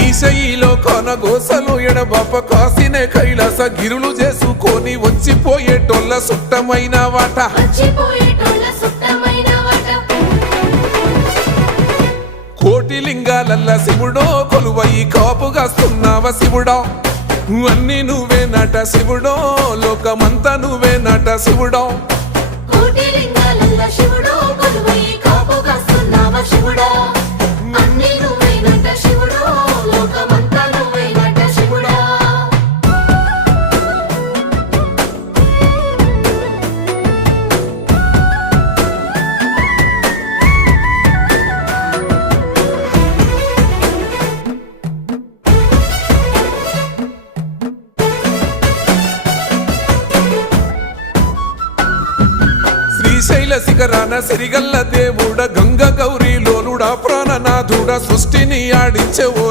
ఈశయిలో కొనగోసలు ఎడబాప కాసినే కైలాస గిరులు చేసుకొని వచ్చిపోయేటోళ్ళ సుట్టమైన వాట కోటి లింగాలల్ల శివుడో కొలువయి కాపుగాస్తున్నావ శివుడా అన్ని నువ్వే నట శివుడో లోకమంతా నువ్వే నట శివుడో శ్రీశైల శిఖరాన సిరిగల్ల దేవుడ గంగ గౌరీ లోలుడా ప్రాణనాథుడ సృష్టిని ఆడించే ఓ